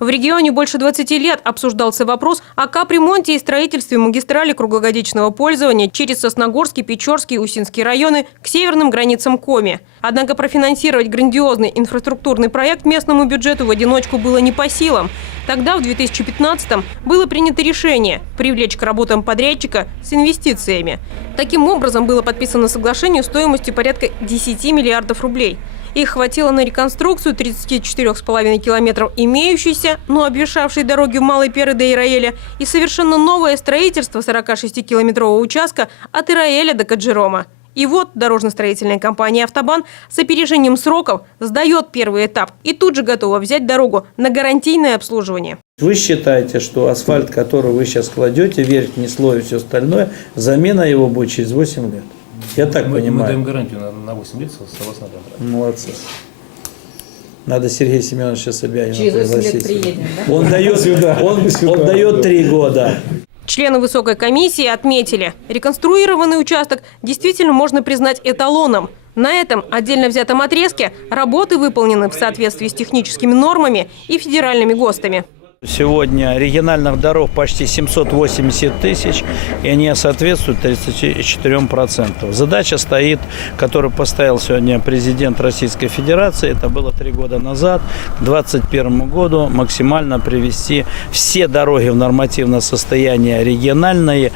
В регионе больше 20 лет обсуждался вопрос о капремонте и строительстве магистрали круглогодичного пользования через Сосногорский, Печорский и Усинский районы к северным границам Коми. Однако профинансировать грандиозный инфраструктурный проект местному бюджету в одиночку было не по силам. Тогда, в 2015-м, было принято решение привлечь к работам подрядчика с инвестициями. Таким образом, было подписано соглашение стоимостью порядка 10 миллиардов рублей. Их хватило на реконструкцию 34,5 километров имеющейся, но обветшавшей дороги в Малой Перы до Ираэля и совершенно новое строительство 46-километрового участка от Ираэля до Каджирома. И вот дорожно-строительная компания «Автобан» с опережением сроков сдает первый этап и тут же готова взять дорогу на гарантийное обслуживание. Вы считаете, что асфальт, который вы сейчас кладете, верхний слой и все остальное, замена его будет через 8 лет? Я так понимаю. Мы даем гарантию на 8 лет, согласно контракту. Молодцы. Надо Сергея Семеновича Собянина через 8 лет пригласить. приедем, да? Он дает 3 года. Члены высокой комиссии отметили, реконструированный участок действительно можно признать эталоном. На этом отдельно взятом отрезке работы выполнены в соответствии с техническими нормами и федеральными ГОСТами. Сегодня региональных дорог почти 780 тысяч, и они соответствуют 34%. Задача стоит, которую поставил сегодня президент Российской Федерации, это было 3 года назад, к 2021 году максимально привести все дороги в нормативное состояние региональные,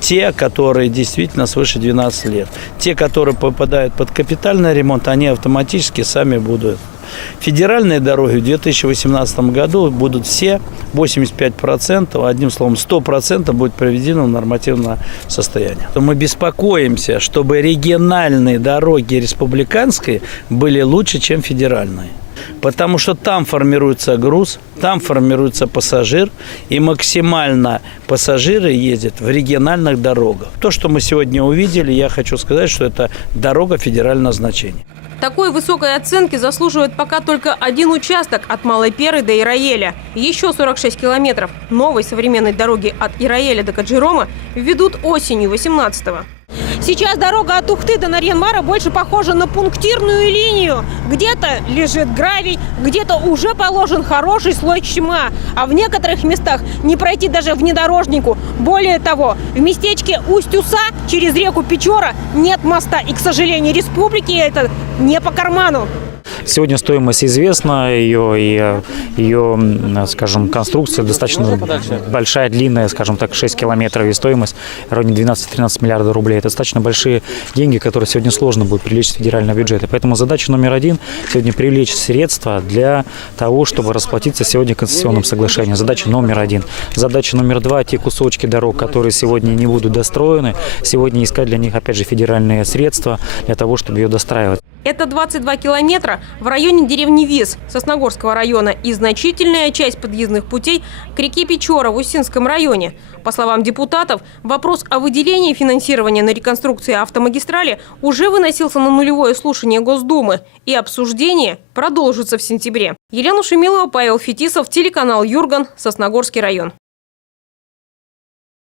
те, которые действительно свыше 12 лет. Те, которые попадают под капитальный ремонт, они автоматически сами будут. Федеральные дороги в 2018 году будут все, 85%, одним словом 100% будет приведено в нормативное состояние. Мы беспокоимся, чтобы региональные дороги республиканские были лучше, чем федеральные. Потому что там формируется груз, там формируется пассажир, и максимально пассажиры ездят в региональных дорогах. То, что мы сегодня увидели, я хочу сказать, что это дорога федерального значения. Такой высокой оценки заслуживает пока только один участок от Малой Перы до Ираэля. Еще 46 километров новой современной дороги от Ираэля до Каджирома введут осенью 18-го. Сейчас дорога от Ухты до Нарьян-Мара больше похожа на пунктирную линию. Где-то лежит гравий, где-то уже положен хороший слой чма, а в некоторых местах не пройти даже внедорожнику. Более того, в местечке Усть-Уса через реку Печора нет моста, и, к сожалению, республике это не по карману. Сегодня стоимость известна, ее, скажем, конструкция достаточно большая, длинная, скажем так, 6 километров, и стоимость в районе 12-13 миллиардов рублей. Это достаточно большие деньги, которые сегодня сложно будет привлечь из федерального бюджета. Поэтому задача номер 1 сегодня привлечь средства для того, чтобы расплатиться сегодня концессионным соглашением. Задача номер 1. Задача номер 2 – те кусочки дорог, которые сегодня не будут достроены, сегодня искать для них, опять же, федеральные средства для того, чтобы ее достраивать. Это 22 километра в районе деревни Вис Сосногорского района и значительная часть подъездных путей к реке Печора в Усинском районе. По словам депутатов, вопрос о выделении финансирования на реконструкцию автомагистрали уже выносился на нулевое слушание Госдумы, и обсуждение продолжится в сентябре. Елена Шумилова, Павел Фетисов, телеканал Юрган, Сосногорский район.